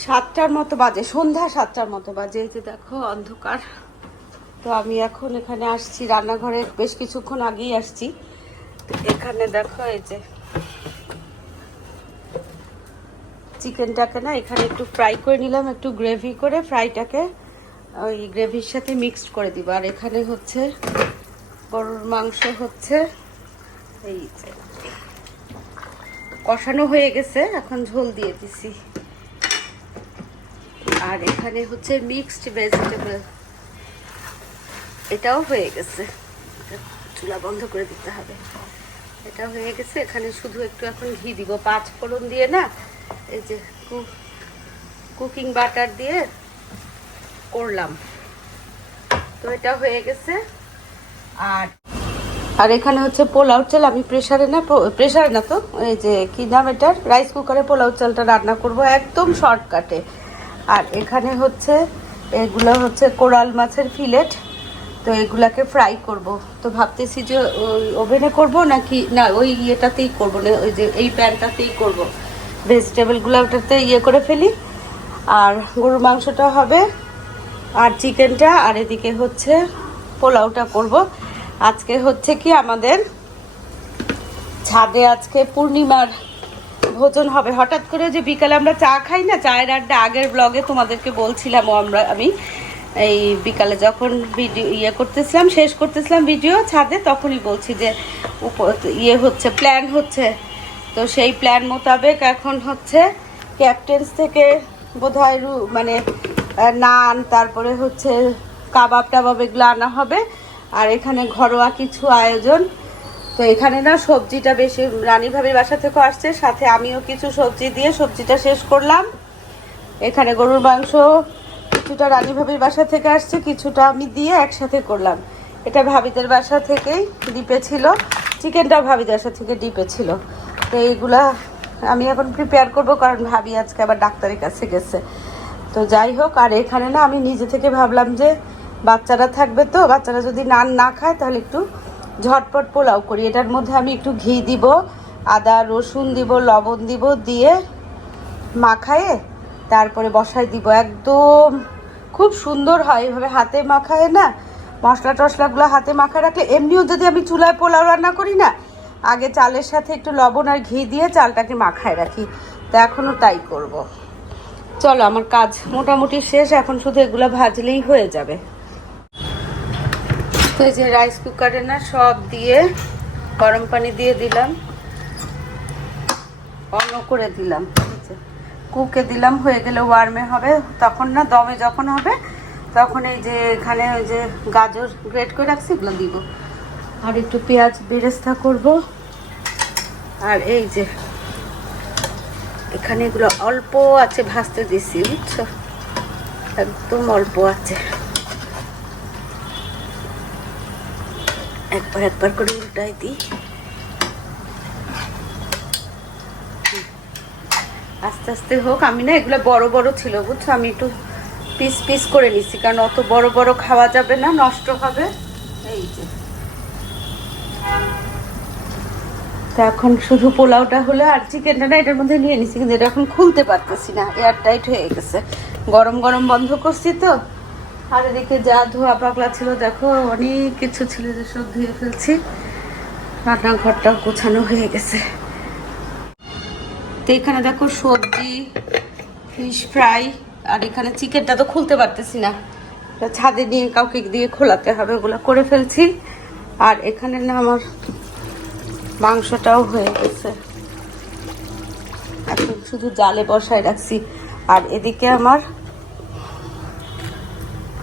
সাতটার মতো বাজে, সন্ধ্যা সাতটার মতো বাজে, এই যে দেখো অন্ধকার। তো আমি এখন এখানে আসছি, রান্নাঘরে বেশ কিছুক্ষণ আগেই আসছি। এখানে দেখো এই যে চিকেনটাকে না এখানে একটু ফ্রাই করে নিলাম, একটু গ্রেভি করে ফ্রাইটাকে ওই গ্রেভির সাথে মিক্সড করে দিব। আর এখানে হচ্ছে গরুর মাংস হচ্ছে এই যে। কষানো হয়ে গেছে, এখন ঝোল দিয়ে দিছি। আর এখানে হচ্ছে মিক্সড ভেজিটেবল এটাও হয়ে গেছে। চুলা বন্ধ করে দিতে হবে। এটা হয়ে গেছে। এখানে শুধু একটু এখন ঘি দিব। পাঁচ ফোড়ন দিয়ে না, এই যে কুকিং বাটার দিয়ে করলাম। তো এটা হয়ে গেছে। আর আর এখানে হচ্ছে পোলাও চাল। আমি প্রেসারে না প্রেসারে না তো, এই যে কি নাম এটার? রাইস কুকারে পোলাও চালটা রান্না করব একদম শর্টকাটে আর এখানে হচ্ছে, এগুলো হচ্ছে কোরাল মাছের ফিলেট তো এগুলাকে ফ্রাই করব। তো ভাবতেছি যে ওই ওভেনে করব নাকি, না, ওই ইয়েটাতেই করব, না, ওই যে এই প্যানটাতেই করব। ভেজিটেবলগুলো ওটাতে ইয়ে করে ফেলি। আর গরুর মাংসটা হবে, আর চিকেনটা আর এদিকে হচ্ছে পোলাওটা করব। আজকে হচ্ছে কি আমাদের ছাদে আজকে পূর্ণিমার ভোজন হবে। হঠাৎ করে যে বিকালে আমরা চা খাই না, চায়ের আড্ডা আগের ব্লগে তোমাদেরকে বলছিলাম আমরা, আমি এই বিকালে যখন ভিডিও ইয়ে করতেছিলাম, শেষ করতেছিলাম ভিডিও ছাদে, তখনই বলছি যে ইয়ে হচ্ছে প্ল্যান হচ্ছে। তো সেই প্ল্যান মোতাবেক এখন হচ্ছে ক্যাপ্টেন্স থেকে বোধহয় রু- মানে নান, তারপরে হচ্ছে কাবাব টাবাব এগুলো আনা হবে। আর এখানে ঘরোয়া কিছু আয়োজন। তো এখানে না সবজিটা বেশি, রানী ভাবির বাসা থেকে আসছে, সাথে আমিও কিছু সবজি দিয়ে সবজিটা শেষ করলাম। এখানে গরুর মাংস, কিছুটা রানী ভাবির বাসা থেকে আসছে, কিছুটা আমি দিয়ে একসাথে করলাম। এটা ভাবিদের বাসা থেকেই ডিপে ছিল, চিকেনটা ভাবিদের বাসা থেকে ডিপে ছিল। তো এইগুলা আমি এখন প্রিপেয়ার করব, কারণ ভাবি আজকে আবার ডাক্তারের কাছে গেছে। তো যাই হোক, আর এখানে না আমি নিজে থেকে ভাবলাম যে বাচ্চারা থাকবে তো, বাচ্চারা যদি নান না খায় তাহলে একটু ঝটপট পোলাও করি। এটার মধ্যে আমি একটু ঘি দিব, আদা, রসুন দিব, লবণ দিব, দিয়ে মাখায়ে তারপরে বসাই দিব। একদম খুব সুন্দর হয় এভাবে হাতে মাখায় না। মশলা টশলাগুলো হাতে মাখায় রাখলে এমনিও যদি আমি চুলায় পোলাও রান্না করি না, আগে চালের সাথে একটু লবণ আর ঘি দিয়ে চালটাকে মাখায় রাখি। তো এখনও তাই করব। চলো, আমার কাজ মোটামুটি শেষ। এখন শুধু এগুলো ভাজলেই হয়ে যাবে। তো যে রাইস কুকারে না সব দিয়ে গরম পানি দিয়ে দিলাম। অন্য করে দিলাম কুকে দিলাম, হয়ে গেলে ওয়ার্মে হবে। তখন না দমে যখন হবে, তখন এই যে এখানে ওই যে গাজর গ্রেট করে রাখছি, এগুলো দিব। আর একটু পেঁয়াজ বেরেস্তা করব। আর এই যে এখানে এগুলো অল্প আছে, ভাজতে দিছি, বুঝছ? একদম অল্প আছে। একবার একবার করে উল্টাই দিই। আস্তে আস্তে হোক, আমি না এগুলো বড় বড় ছিল, বুঝছ? আমি একটু পিস পিস করে নিছি, কারণ অত বড় বড় খাওয়া যাবে না, নষ্ট হবে। এই যে। এখন শুধু পোলাওটা হলে আর চিকেনটা না, এটার মধ্যে নিয়ে নিছি, কিন্তু এটা এখন খুলতে পারতেছি না এয়ার টাইট হয়ে গেছে। গরম গরম বন্ধ করছি তো। আর এদিকে যা ধোয়া পাকলা ছিল, দেখো, অনেক কিছু ছিল যে সব ধুয়ে ফেলছি। রান্নাঘরটাও গোছানো হয়ে গেছে। তো এখানে দেখো সবজি ফিশ ফ্রাই আর এখানে চিকেনটা তো খুলতে পারতেছি না। ছাদে নিয়ে কাউকে দিয়ে খোলাতে হবে, ওগুলো করে ফেলছি। আর এখানে না আমার মাংসটাও হয়ে গেছে। এখন শুধু জালে বসায় রাখছি। আর এদিকে আমার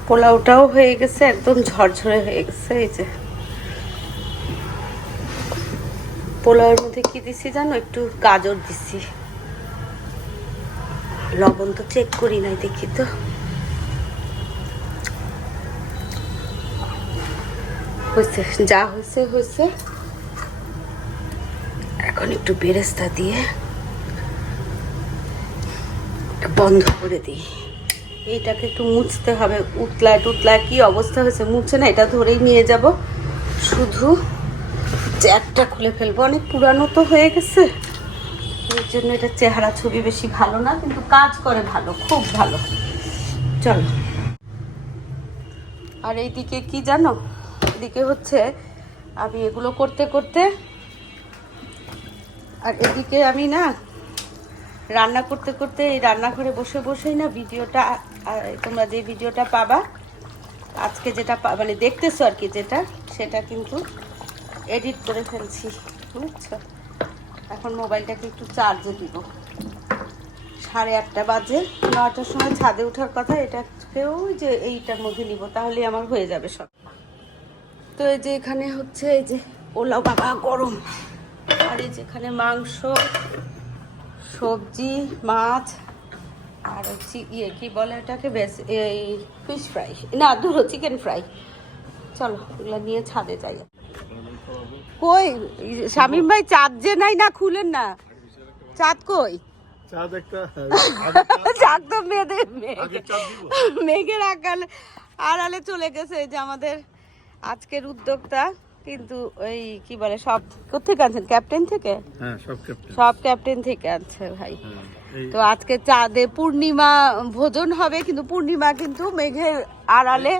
পোলাওটাও হয়ে গেছে, একদম ঝরঝরে হয়ে গেছে, এই যে। পোলাওয়ের মধ্যে কি দিছি জানো? একটু গাজর দিছি। লবণ তো চেক করি নাই, দেখি তো। হয়েছে, যা হয়েছে হয়েছে। এখন একটু বেরেস্তা দিয়ে বন্ধ করে দিই। এইটাকে একটু মুছতে হবে। উতলায় টুতলায় কি অবস্থা হয়েছে মুছে না, এটা ধরেই নিয়ে যাব। শুধু জ্যাকটা খুলে ফেলব। অনেক পুরানো তো হয়ে গেছে। এই জন্য এটা চেহারা ছবি বেশি ভালো না, কিন্তু কাজ করে ভালো, খুব ভালো। চলো। আর এইদিকে কি জানো? এদিকে হচ্ছে আমি এগুলো করতে করতে আর এদিকে আমি না রান্না করতে করতে এই রান্নাঘরে বসে বসেই না ভিডিওটা আহ, তোমরা যে ভিডিওটা পাবা আজকে যেটা মানে দেখতেছো আর কি যেটা সেটা কিন্তু এডিট করে ফেলছি বুঝছ? এখন মোবাইলটাকে একটু চার্জে দিব। সাড়ে আটটা বাজে নটার সময় ছাদে ওঠার কথা এটাকেও যে এইটার মধ্যে নিব তাহলেই আমার হয়ে যাবে সব। তো এই যে এখানে হচ্ছে এই যে পোলাও বাবা গরম। আর এই যেখানে মাংস সবজি মাছ আর হচ্ছে ইয়ে কি বলে এটাকে বেশ এই ফিশ ফ্রাই না দুটো চিকেন ফ্রাই চলো এগুলো নিয়ে ছাদে যাই। কই? শামিম ভাই চাঁদ যে নাই না খুলেন না। চাঁদ কই? চাঁদ তো মেয়েদের মেঘের আকালে আড়ালে চলে গেছে যে আমাদের আজকের উদ্যোক্তা। কিন্তু ওই কি বলে সব কোথেকে আনছেন? ক্যাপ্টেন থেকে? হ্যাঁ সব ক্যাপ্টেন। থেকে আনছে ভাই। হ্যাঁ তো আজকে চাঁদে পূর্ণিমা ভোজন হবে কিন্তু পূর্ণিমা কিন্তু মেঘের আড়ালে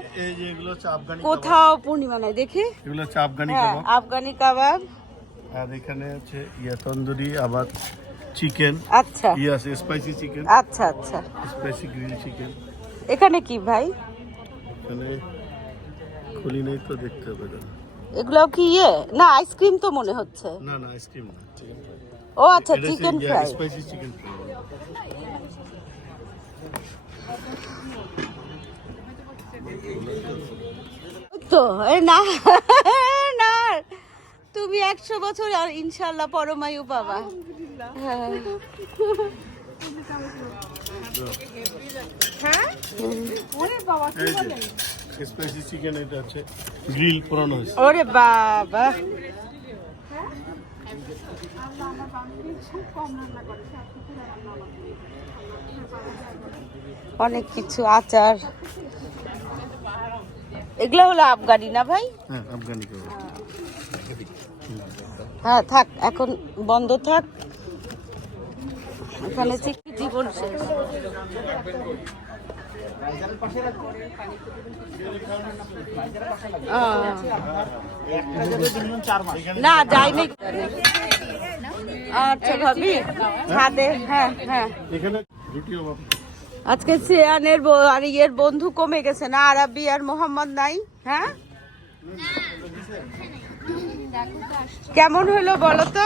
কোথাও পূর্ণিমা নাই দেখি। এগুলো হচ্ছে আফগানি হ্যাঁ কাবাব। আফগানি কাবাব। আর এখানে হচ্ছে ইয়া তন্দুরি আবার চিকেন। আচ্ছা। ইয়ে আছে স্পাইসি চিকেন আচ্ছা আচ্ছা। স্পাইসি গ্রিল চিকেন এখানে কি ভাই? এখানে খুলি নেই তো দেখতে হবে দাঁড়া। এগুলো কি ইয়ে? না আইসক্রিম তো মনে হচ্ছে। না না আইসক্রিম না। ও আচ্ছা chicken fry spicy chicken fry তো এ না না তুমি একশো বছর আর ইনশাল্লাহ পরমায়ু পাবা। হ্যাঁ। এই যে। স্পাইসি চিকেন এটা হচ্ছে গ্রিল হয়েছে। ওরে বাবা। অনেক কিছু আচার। এগুলো হলো আফগানি না ভাই? হ্যাঁ আফগানি হ্যাঁ থাক এখন বন্ধ থাক। এখানে জীবন শেষ। না যাইনি। আচ্ছা ভাবি ছাদে হ্যাঁ হ্যাঁ। আজকে সিয়ানের আর ইয়ের বন্ধু কমে গেছে না আরাবি আর মোহাম্মদ নাই হ্যাঁ? কেমন হলো বলো তো?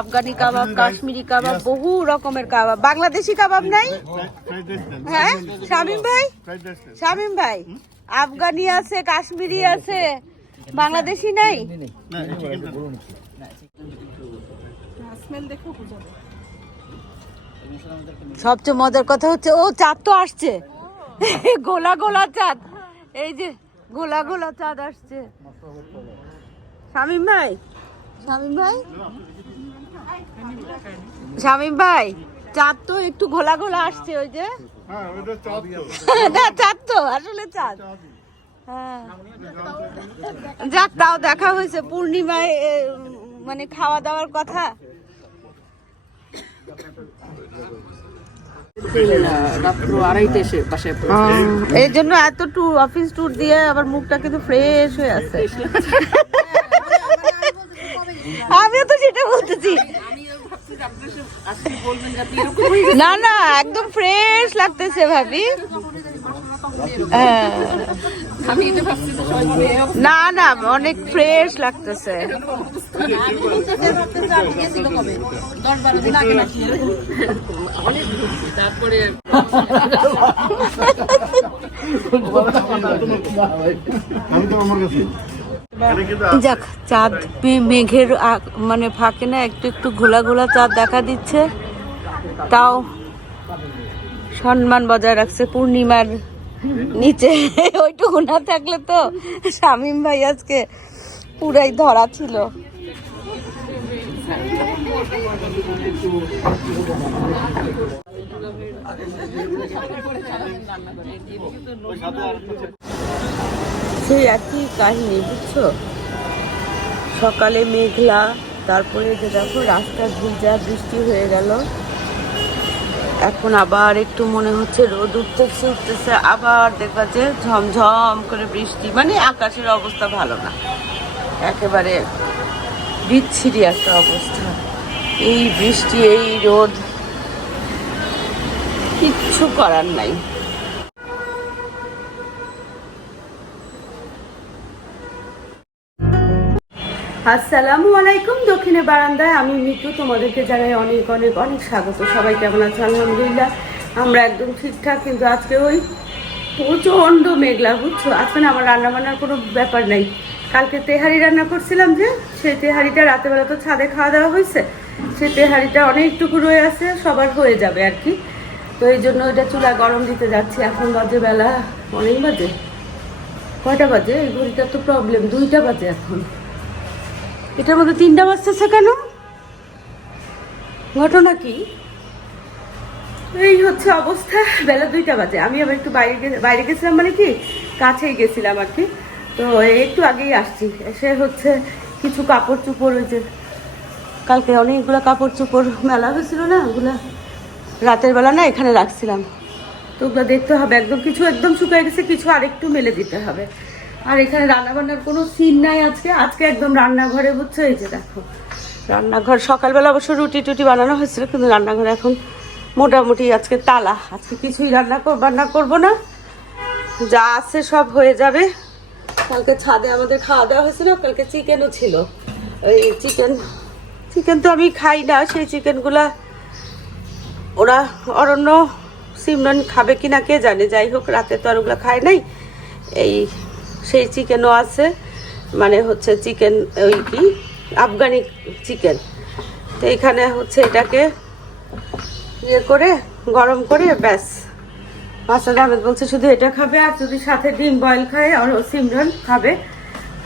আফগানি কাবাব, কাশ্মীরি কাবাব, বহু রকমের কাবাব। বাংলাদেশি কাবাব নাই। হ্যাঁ? শামিম ভাই? শামিম ভাই, আফগানি আছে, কাশ্মীরি আছে, বাংলাদেশি নাই। সবচেয়ে মজার কথা হচ্ছে, ও চাঁদ তো আসছে। গোলা গোলা চাঁদ। এই যে গোলা গোলা চাঁদ আসছে। শামিম ভাই? শামিম ভাই? শামিম ভাই চাঁদ তো একটু ঘোলা ঘোলা আসছে ওই যে। হ্যাঁ তো। না চাঁদ তো আসলে চাঁদ। হ্যাঁ। যাক তাও দেখা হয়েছে পূর্ণিমায় মানে খাওয়া দাওয়ার কথা। পড়ে। এই জন্য এত ট্যুর অফিস ট্যুর দিয়ে আবার মুখটা কিন্তু ফ্রেশ হয়ে আছে। আমিও তো সেটা বলতেছি। না না একদম ফ্রেশ লাগতেছে ভাবি হ্যাঁ। আমি এটা ভাবছি যে সবাই বলে, "এই অবস্থা না না অনেক ফ্রেশ লাগতেছে। তারপরে আমি তো আমার কাছে যাক চাঁদ মেঘের মানে ফাঁকে না একটু একটু ঘোলা ঘোলা চাঁদ দেখা দিচ্ছে। তাও সম্মান বজায় রাখছে পূর্ণিমার নিচে। ওইটুকু না থাকলে তো শামিম ভাই আজকে পুরাই ধরা ছিল। সেই একই কাহিনী, বুঝছ? সকালে মেঘলা, তারপরে যে দেখো রাস্তা ভিজা, বৃষ্টি হয়ে গেল। এখন আবার একটু মনে হচ্ছে রোদ উঠতেছে উঠতেছে, আবার দেখবা যে ঝমঝম করে বৃষ্টি। মানে আকাশের অবস্থা ভালো না। একেবারে বিচ্ছিরি একটা অবস্থা। এই বৃষ্টি, এই রোদ, কিচ্ছু করার নাই। আসসালামু আলাইকুম দক্ষিণে বারান্দায়। আমি মিতু, তোমাদেরকে জানাই অনেক অনেক অনেক স্বাগত। সবাই কেমন আছে? আলহামদুলিল্লাহ, আমরা একদম ঠিকঠাক, কিন্তু আজকে ওই প্রচণ্ড মেঘলা, বুঝছ? আজকে না আমার রান্না বান্নার কোনো ব্যাপার নাই। কালকে তেহারি রান্না করছিলাম যে, সেই তেহারিটা রাতেবেলা তো ছাদে খাওয়া দাওয়া হয়েছে। সেই তেহারিটা অনেকটুকু রয়ে আছে, সবার হয়ে যাবে আর কি। তো এই জন্য ওইটা চুলা গরম দিতে যাচ্ছি। এখন বাজে বেলা, অনেক বাজে? কয়টা বাজে? এই ঘড়িটা তো প্রবলেম দুইটা বাজে এখন। এটার মধ্যে তিনটা বাজতেছে কেন? ঘটনা কি? এই হচ্ছে অবস্থা, বেলা দুইটা বাজে। আমি আবার একটু বাইরে বাইরে গেছিলাম মানে কি, কাছেই গেছিলাম আর কি। তো একটু আগেই আসছি। এসে হচ্ছে কিছু কাপড় চুপড় হয়েছে কালকে অনেকগুলো কাপড় চোপড় মেলা হয়েছিল না, ওগুলা রাতের বেলা না এখানে রাখছিলাম। তো ওগুলো দেখতে হবে। একদম কিছু একদম শুকিয়ে গেছে, কিছু আরেকটু মেলে দিতে হবে। আর এখানে রান্না বান্নার কোনো সিন নাই আজকে। আজকে একদম রান্নাঘরে বুঝছ এই যে দেখো। রান্নাঘর, সকালবেলা অবশ্য রুটি টুটি বানানো হয়েছিল, কিন্তু রান্নাঘরে এখন মোটামুটি আজকে তালা। আজকে কিছুই রান্না বান্না করব না। যা আছে সব হয়ে যাবে। কালকে ছাদে আমাদের খাওয়া দাওয়া হয়েছিল, কালকে চিকেনও ছিল। ওই চিকেন চিকেন তো আমি খাই না, সেই চিকেনগুলা ওরা অরণ্য, সিমরন খাবে কি না কে জানে। যাই হোক, রাতে তো আর ওগুলো খায় নাই। এই সেই চিকেনও আছে মানে হচ্ছে চিকেন ওই কি, আফগানি চিকেন তো এখানে হচ্ছে এটাকে ইয়ে করে, গরম করে, ব্যাস। মাসাদ আহমেদ বলছে শুধু এটা খাবে, আর যদি সাথে ডিম বয়েল খায়, আর সিমরন খাবে,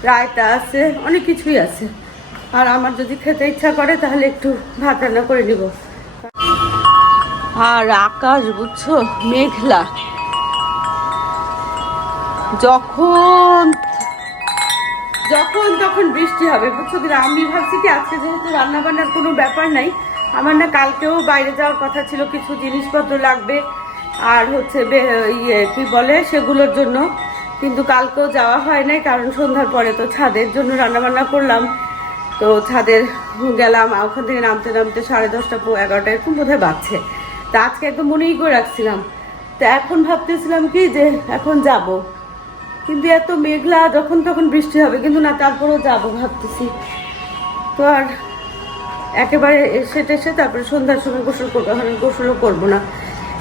রায়তা আছে, অনেক কিছুই আছে। আর আমার যদি খেতে ইচ্ছা করে, তাহলে একটু ভাত রান্না করে নিব। আর আকাশ, বুঝছ? মেঘলা। যখন যখন তখন বৃষ্টি হবে, বুঝছ? কিন্তু আমি ভাবছি কি, আজকে যেহেতু রান্নাবান্নার কোনো ব্যাপার নাই, আমার না কালকেও বাইরে যাওয়ার কথা ছিল, কিছু জিনিসপত্র লাগবে, আর হচ্ছে ইয়ে কি বলে, সেগুলোর জন্য। কিন্তু কালকেও যাওয়া হয় নাই, কারণ সন্ধ্যার পরে তো ছাদের জন্য রান্নাবান্না করলাম। তো ছাদের গেলাম ওখান থেকে নামতে নামতে সাড়ে দশটা এগারোটা এরকম বোধহয় বাজছে। তা আজকে একদম মনেই করে রাখছিলাম। তো এখন ভাবতেছিলাম কি যে, এখন যাব। কিন্তু এত মেঘলা, যখন তখন বৃষ্টি হবে। কিন্তু না, তারপরেও যাব ভাবতেছি। তো আর একেবারে এসে টেসে তারপরে সন্ধ্যার সময় গোসল করব। আর গোসলও করব না।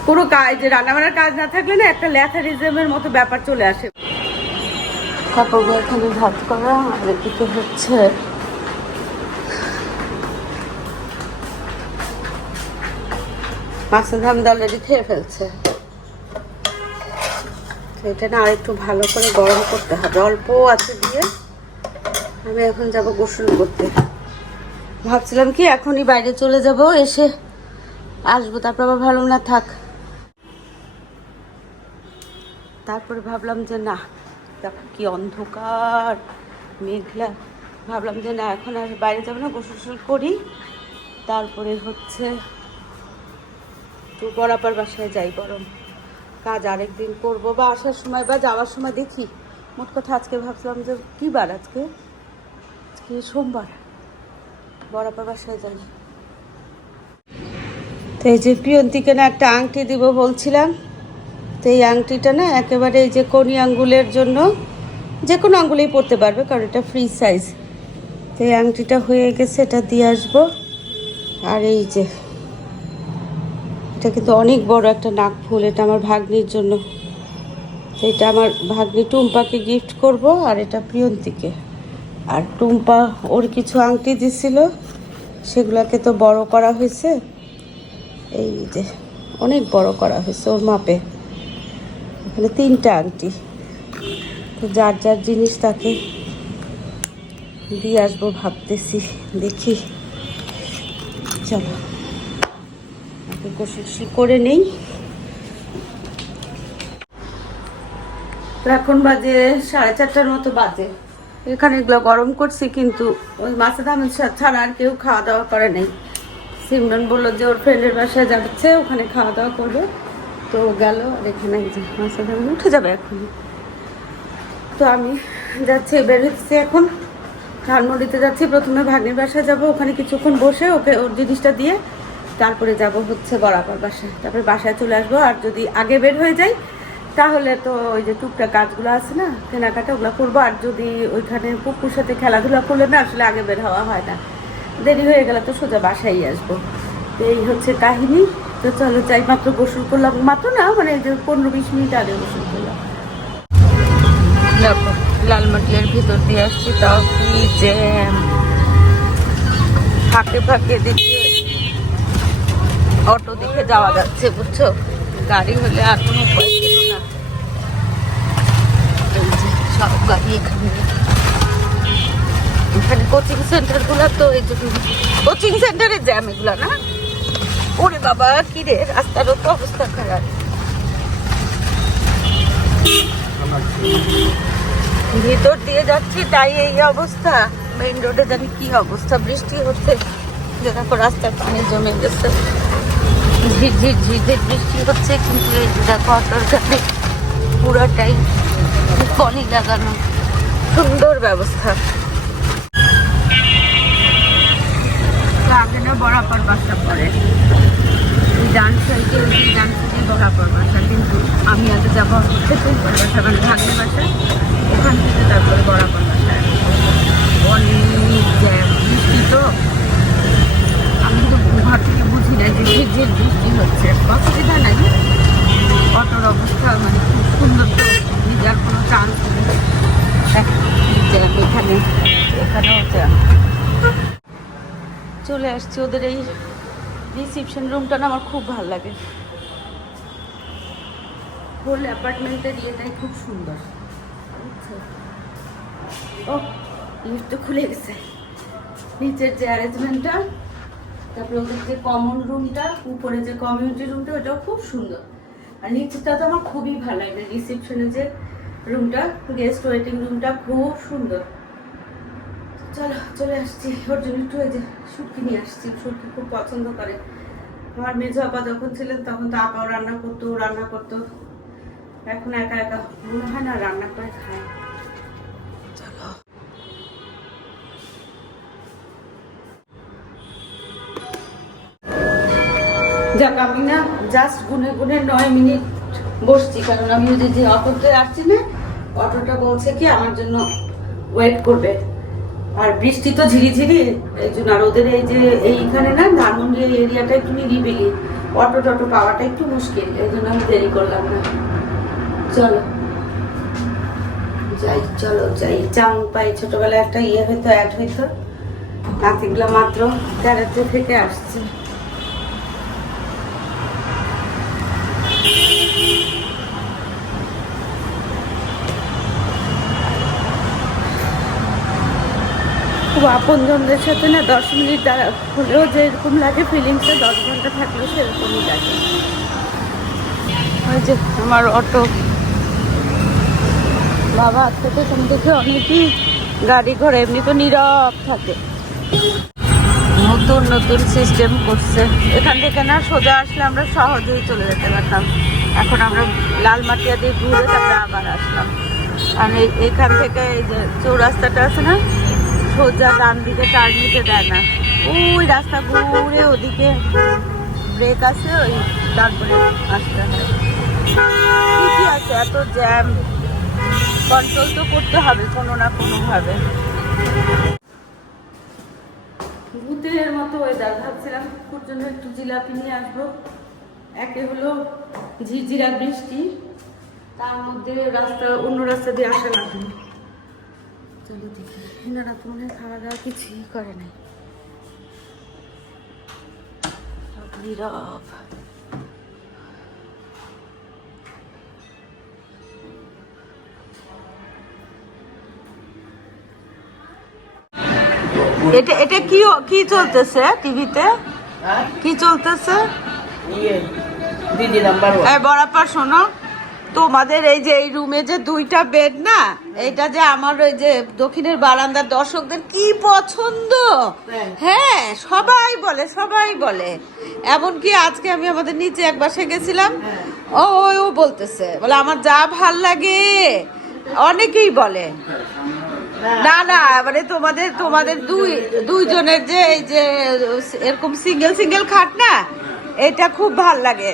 কোনো কাজ, যে রান্নাবান্নার কাজ না থাকলে না একটা ল্যাথারিজমের মতো ব্যাপার চলে আসে। কাপড়গুলো এখানে ভাত করা, আর এদিকে হচ্ছে মাছের ধাম অলরেডি খেয়ে ফেলছে। এটা না আরেকটু ভালো করে গরম করতে হবে। অল্প আছে দিয়ে আমি এখন যাব গোসল করতে। ভাবছিলাম কি এখনই বাইরে চলে যাব, এসে আসব। তারপর আবার ভালো না থাক। তারপরে ভাবলাম যে, না, দেখো কি অন্ধকার, মেঘলা। ভাবলাম যে, না, এখন আর বাইরে যাব না, গোসল করি। তারপরে হচ্ছে, একটু বরাবর বাসায় যাই বরং কাজ আরেক দিন করব, বা আসার সময়, বা যাওয়ার সময় দেখি। মোট কথা আজকে ভাবছিলাম যে, কী বার আজকে? আজকে সোমবার। বরাবর বাসায় যাই। তো এই যে প্রিয়ন্তিকে না একটা আংটি দিব বলছিলাম, তো এই আংটিটা না একেবারে এই যে কনি আঙ্গুলের জন্য যে কোনো আঙ্গুলেই পরতে পারবে, কারণ এটা ফ্রি সাইজ তো এই আংটিটা হয়ে গেছে, এটা দিয়ে আসব। আর এই যে এটা কিন্তু অনেক বড় একটা নাক ফুল এটা আমার ভাগ্নির জন্য। এটা আমার ভাগ্নি টুম্পাকে গিফট করব, আর এটা প্রিয়ন্তিকে। আর টুম্পা ওর কিছু আংটি দিছিল, সেগুলোকে তো বড় করা হয়েছে। এই যে, অনেক বড় করা হয়েছে ওর মাপে। এখানে তিনটা আংটি। তো যার যার জিনিস তাকে দিয়ে আসব ভাবতেছি, দেখি। চলো। গোসল করে নেই। তো এখন বাজে সাড়ে চারটার মতো বাজে। এখানে এগুলো গরম করছি, কিন্তু ওই মাছের দামের ছাড়া আর কেউ খাওয়া দাওয়া করে নেই। সিমরন বলল যে ওর ফ্রেন্ডের বাসায় যাচ্ছে, ওখানে খাওয়া দাওয়া করবে। তো গেল আর এখানে মাছের দাম উঠে যাবে এখন। তো আমি যাচ্ছি, বের হচ্ছে এখন। ধানমন্ডিতে যাচ্ছি, প্রথমে ভাগ্নির বাসায় যাব, ওখানে কিছুক্ষণ বসে ওকে ওর জিনিসটা দিয়ে তারপরে যাব হচ্ছে বরাবর বাসায় তারপরে বাসায় চলে আসব, আর যদি আগে বের হয়ে যাই, তাহলে তো ওই যে টুকটাক কাজগুলো আছে না, কেনাকাটা ওগুলো করব। আর যদি ওইখানে পুকুর সাথে খেলাধুলা করলে না, আসলে আগে বের হওয়া হয় না। দেরি হয়ে গেলে তো সোজা বাসায় আসব। তো এই হচ্ছে কাহিনী। তো চলো যাই, মাত্র গোসল করলাম। মাত্র না মানে পনেরো বিশ মিনিট আগে গোসল করলাম। লালমাটিয়ার ভিতর দিয়ে আসছি, তাও কি জ্যাম ফাঁকে ফাঁকে দিকে অটো দেখে যাওয়া যাচ্ছে, বুঝছ? গাড়ি হলে আর কোনো না। সব গাড়ি এখানে। এখানে কোচিং তো এই জন্য কোচিং সেন্টারে জ্যাম না? ওরে বাবা রাস্তারও তো অবস্থা খারাপ। ভিতর দিয়ে যাচ্ছি, তাই এই অবস্থা। মেইন রোডে জানি কি অবস্থা, বৃষ্টি হচ্ছে। যে দেখো রাস্তায় পানি জমে গেছে। ঝিরঝির ঝিরঝির বৃষ্টি হচ্ছে, কিন্তু দেখো অটোর পুরোটাই পলি লাগানো। সুন্দর ব্যবস্থা। আগে না বরাবর বাসটা পড়ে। ডান সাইডে ডান সাইডে বরাবর বাসা, কিন্তু আমি আগে যাব হচ্ছে তুলপুর বাসা মানে ভাগ্নে বাসা? ওখান থেকে তারপরে বরাবর বাসা। অনেক জ্যাম। বৃষ্টি তো ঘর থেকে বুঝি না যে ঝিরঝির বৃষ্টি হচ্ছে অসুবিধা নাই। অটোর অবস্থা মানে খুব সুন্দর তো, নিজের কোনো চান্স নেই। এখানে, এখানেও চলে আসছি ওদের এই রিসিপশন রুমটা না আমার খুব ভালো লাগে। হোল অ্যাপার্টমেন্টের ইয়েটাই খুব সুন্দর। ও লিফট তো খুলে গেছে। নিচের যে অ্যারেঞ্জমেন্টটা তারপরে ওদের যে কমন রুমটা উপরে যে কমিউনিটি রুমটা ওটাও খুব সুন্দর। আর নিচেরটা তো আমার খুবই ভালো লাগে রিসেপশনে যে রুমটা গেস্ট ওয়েটিং রুমটা খুব সুন্দর। চলো, চলে আসছি। ওর জন্য একটু ওই যে শুটকি নিয়ে আসছি, শুটকি খুব পছন্দ করে। আমার মেজো আপা যখন ছিলেন, তখন তো আপাও রান্না করতো রান্না করতো। এখন একা একা, মনে হয় না রান্না করে খায়। যাক আমি না জাস্ট গুনে গুনে নয় মিনিট বসছি, কারণ আমি ওই যে- অটোতে আসছি না, অটোটা বলছে কি আমার জন্য ওয়েট করবে। আর বৃষ্টি তো ঝিরিঝিরি, এই জন্য আর ওদের এই যে এইখানে না ধানমন্ডি এরিয়াটা একটু নিরিবিলি, অটো টটো পাওয়াটা একটু মুশকিল, এই জন্য আমি দেরি করলাম না। চলো। যাই চলো, যাই। চাং পাই, ছোটবেলায় একটা ইয়ে হইতো অ্যাড হইতো, নাতিগুলো মাত্র তেরোতে থেকে আসছে। আপনজনদের সাথে না দশ মিনিট হলেও যেরকম লাগে ফিলিংসটা দশ ঘণ্টা থাকলেও সেরকমই লাগে। ওই যে আমার অটো। বাবা থেকে তুমি দেখে অনেকই গাড়ি ঘোড়া এমনি তো নীরব থাকে। নতুন নতুন সিস্টেম করছে। এখান থেকে না সোজা আসলে আমরা সহজেই চলে যেতে পারতাম। এখন আমরা লাল লালমাটিয়া দিয়ে ঘুরে তারপরে আবার আসলাম। আর এখান থেকে এই যে চৌরাস্তাটা আছে না সোজা ডান দিকে টার্ন নিতে দেয় না। ওই রাস্তা ঘুরে ওদিকে ব্রেক আছে, ওই তারপরে আসতে হয়। আছে, এত জ্যাম কন্ট্রোল তো করতে হবে কোনো না কোনোভাবে। ভূতের মতো ওয়েদার ভাবছিলাম, কুকুর জন্য একটু জিলাপি নিয়ে আসব। একে হলো ঝিরঝিরা বৃষ্টি, তার মধ্যে রাস্তা, অন্য রাস্তা দিয়ে আসা লাগবে। চলো দেখি এনারা তো মনে হয় খাওয়া দাওয়া কিছুই করে নাই। নীরব। এটা এটা কি কি চলতেছে টিভিতে? হ্যাঁ? কি চলতেছে? ইয়ে দিদি নাম্বার এই শোনো। তোমাদের এই যে এই রুমে যে দুইটা বেড না এটা যে আমার ওই যে দক্ষিণের বারান্দার দর্শকদের কি পছন্দ? হ্যাঁ। হ্যাঁ সবাই বলে সবাই বলে। এমনকি আজকে আমি আমাদের নিচে এক বাসে গেছিলাম ও ও ও বলতেছে বলে আমার যা ভালো লাগে। অনেকেই বলে। না না মানে তোমাদের তোমাদের দুই দুইজনের যে এই যে এরকম সিঙ্গেল সিঙ্গেল খাট না এটা খুব ভালো লাগে।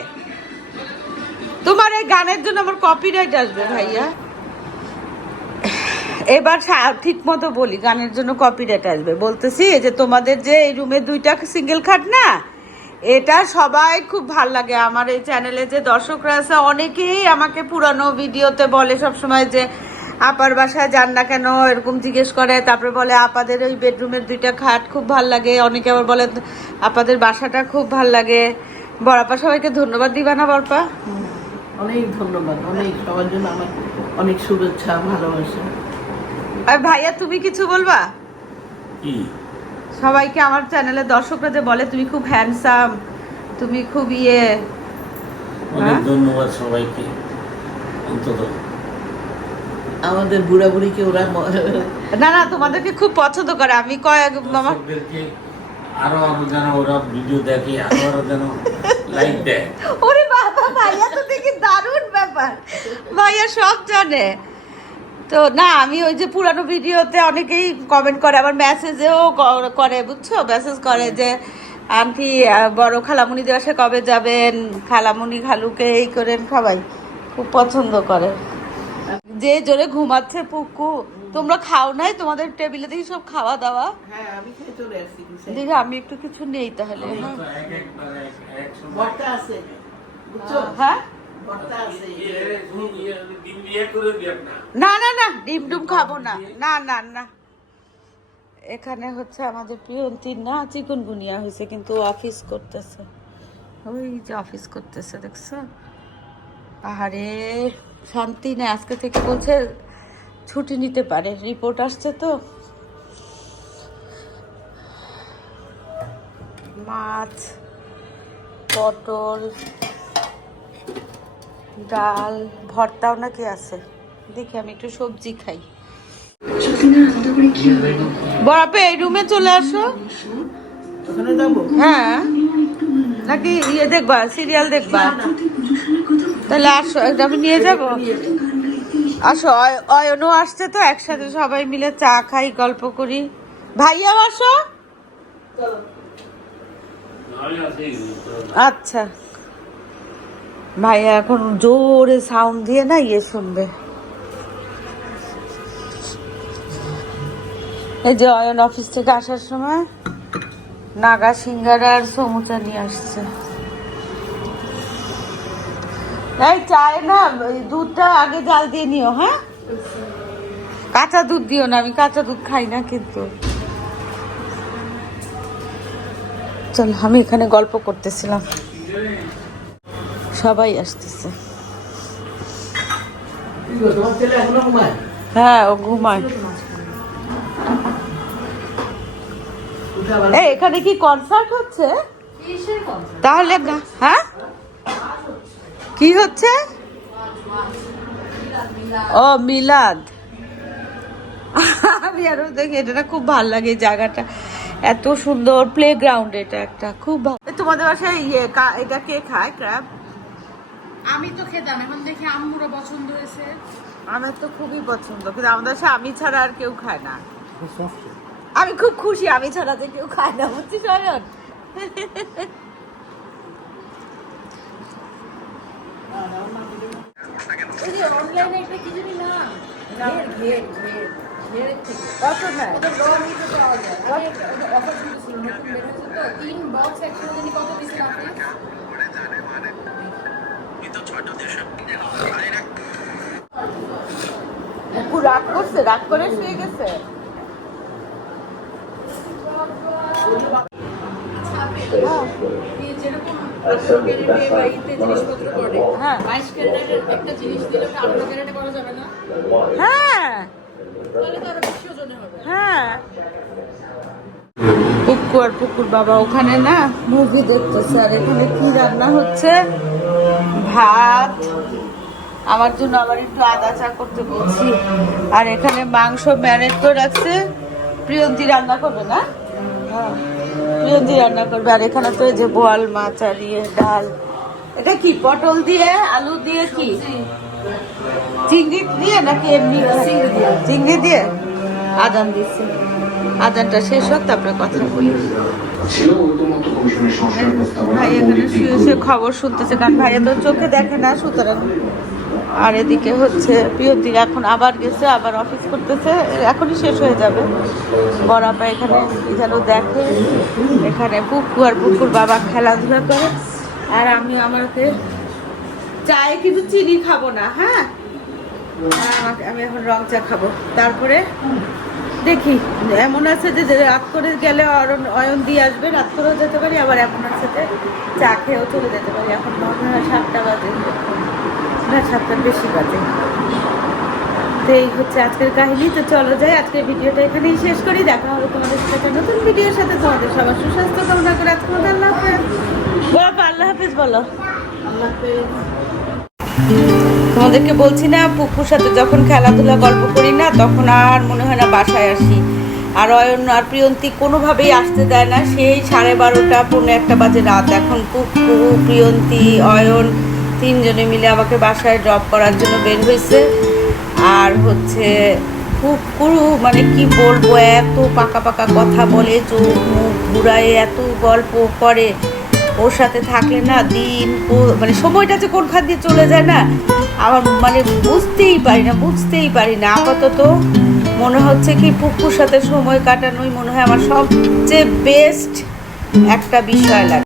তোমার এই গানের জন্য আমার কপিরাইট আসবে ভাইয়া। এবার ঠিক মতো বলি, গানের জন্য কপিরাইট আসবে। বলতেছি যে তোমাদের যে এই রুমে দুইটা সিঙ্গেল খাট না, এটা সবাই খুব ভালো লাগে। আমার এই চ্যানেলে যে দর্শকরা আছে, অনেকেই আমাকে পুরানো ভিডিওতে বলে সব সময় যে, আপার বাসায় যান না কেন, এরকম জিজ্ঞেস করে। তারপরে বলে, আপাদের ওই বেডরুমের দুইটা খাট খুব ভালো লাগে। অনেকে আবার বলে, আপাদের বাসাটা খুব ভালো লাগে। বড়াপা সবাইকে ধন্যবাদ দিবা না বড়পা? অনেক ধন্যবাদ অনেক সবার জন্য আমার অনেক শুভেচ্ছা ভালোবাসা। আর ভাইয়া তুমি কিছু বলবা? কি? সবাইকে আমার চ্যানেলের দর্শকরা যে বলে তুমি খুব হ্যান্ডসাম তুমি খুব ইয়ে। অনেক হ্যাঁ? ধন্যবাদ সবাইকে অন্তত। আমাদের বুড়া বুড়িকে ওরা না না তোমাদেরকে খুব পছন্দ করে। আমি কয়েক মামা দর্শকদেরকে আরও আরও যেন ওরা ভিডিও দেখে, আরও আরও যেন লাইক দেয়। ওরে বাবা, ভাইয়া তো দেখি দারুণ ব্যাপার। ভাইয়া সব জানে। তো না, আমি ওই যে পুরানো ভিডিওতে অনেকেই কমেন্ট করে, আবার মেসেজেও করে, বুঝছ? মেসেজ করে যে, আন্টি বড় খালামুনি দেওয়াসে কবে যাবেন? খালামুনি খালুকে এই করেন সবাই। খুব পছন্দ করে। যে জোরে ঘুমাচ্ছে পুকু তোমরা খাও নাই? তোমাদের টেবিলে দেখি সব খাওয়া দাওয়া। হ্যাঁ আমি খেয়ে চলে আসছি দেখি আমি একটু কিছু নেই তাহলে হ্যাঁ? ভর্তা আছে। না। না না ডিম ডুম খাব না। না না না। এখানে হচ্ছে আমাদের প্রিয়ন্তীর না চিকন গুনিয়া হয়েছে কিন্তু অফিস করতেছে। ওই যে অফিস করতেছে দেখছ? আহারে শান্তি নেই আজকে থেকে বলছে ছুটি নিতে পারে। রিপোর্ট আসছে তো? মাছ পটল ডাল ভর্তাও নাকি আছে? দেখি আমি একটু সবজি খাই। বরাপে এই রুমে চলে আসো। হ্যাঁ। নাকি ইয়ে দেখবা সিরিয়াল দেখবা? তাহলে আসো আমি নিয়ে যাব। আসো, অয়- অয়নও আসছে তো, একসাথে সবাই মিলে চা খাই, গল্প করি। ভাইয়াও আসো আচ্ছা। ভাইয়া এখন জোরে সাউন্ড দিয়ে না ইয়ে শুনবে। এই যে অয়ন অফিস থেকে আসার সময়, নাগা সিঙ্গারা আর সমুচা নিয়ে আসছে। এই চায় না দুধটা আগে জাল দিয়ে নিও হ্যাঁ? কাঁচা দুধ দিও না আমি কাঁচা দুধ খাই না কিন্তু। চল আমি এখানে গল্প করতেছিলাম। সবাই আসতেছে। হ্যাঁ ও ঘুমায়। এখানে কি কনসার্ট হচ্ছে? তাহলে হ্যাঁ? কি হচ্ছে? ও মিলাদ। আমি আরও দেখি এটা না খুব ভালো লাগে এই জায়গাটা। এত সুন্দর প্লে গ্রাউন্ড এটা একটা খুব ভালো। তোমাদের বাসায় ইয়ে কা- এটা কে খায় ক্র্যাব আমি তো খেতাম এখন দেখি আম্মুরও পছন্দ হয়েছে। আমার তো খুবই পছন্দ কিন্তু আমাদের বাসায় আমি ছাড়া আর কেউ খায় না। আমি খুব খুশি আমি ছাড়া যে কেউ খায় না বুঝছিস রাগ করছে রাগ করে শুয়ে গেছে। যেরকম পুকুর পুকুর বাবা, ওখানে না মুভি দেখতেছে। আর এখানে কি রান্না হচ্ছে? ভাত। আমার জন্য আবার একটু আদা চা করতে বলছি। আর এখানে মাংস ম্যারিনেট করে রাখছে। প্রিয়ন্তী রান্না করবে না? প্রিয়ন্তী রান্না করবে। আর এখানে তো যে বোয়াল মাছ আর ইয়ে ডাল। এটা কি, পটল দিয়ে, আলু দিয়ে কি? চিংড়ি দিয়ে নাকি এমনি চিংড়ি দিয়ে? আদান দিচ্ছে। আদানটা শেষ হোক, তারপরে কথা বলি। ভাই, এখানে শুয়ে শুয়ে খবর শুনতেছে, কারণ ভাইয়া তো চোখে দেখে না, সুতরাং আর এদিকে হচ্ছে প্রিয়দিকে এখন আবার গেছে, আবার অফিস করতেছে, এখনই শেষ হয়ে যাবে। বড়াপা এখানে যেন দেখে, এখানে পুকু আর পুকুর বাবা খেলাধুলা করে। আর আমি আমাকে চায়ে কিন্তু চিনি খাব না হ্যাঁ? আমি এখন রং চা খাব। তারপরে দেখি, এমন আছে যে রাত করে গেলে অয়ন দিয়ে আসবে, রাত করেও যেতে পারি, আবার এমন আছে যে চা খেয়েও চলে যেতে পারি। এখন সাতটা বাজে। না সাতটার বেশি বাজে। তো এই হচ্ছে আজকের কাহিনী। তো চলো যাই আজকের ভিডিওটা এখানেই শেষ করি। দেখা হবে তোমাদের সাথে নতুন ভিডিওর সাথে। তোমাদের সবার সুস্বাস্থ্য কামনা করে আজকে মতো আল্লাহ হাফেজ। বাবা আল্লাহ হাফেজ বলো। আল্লাহ হাফেজ। তোমাদেরকে বলছি না পুকুর সাথে যখন খেলাধুলা গল্প করি না তখন আর মনে হয় না বাসায় আসি। আর অয়ন আর প্রিয়ন্তী কোনোভাবেই আসতে দেয় না। সেই সাড়ে বারোটা পৌনে একটা বাজে রাত। এখন পুকু প্রিয়ন্তী অয়ন তিনজনে মিলে আমাকে বাসায় ড্রপ করার জন্য বের হয়েছে। আর হচ্ছে খুব পুকুরু মানে কি বলব, এত পাকা পাকা কথা বলে, চোখ মুখ ঘুরায় এত গল্প করে। ওর সাথে থাকলে না দিন মানে সময়টা যে কোনখান দিয়ে চলে যায় না, আমার মানে বুঝতেই পারি না, বুঝতেই পারি না। আপাতত মনে হচ্ছে কি পুকুর সাথে সময় কাটানোই মনে হয় আমার সবচেয়ে বেস্ট একটা বিষয় লাগে।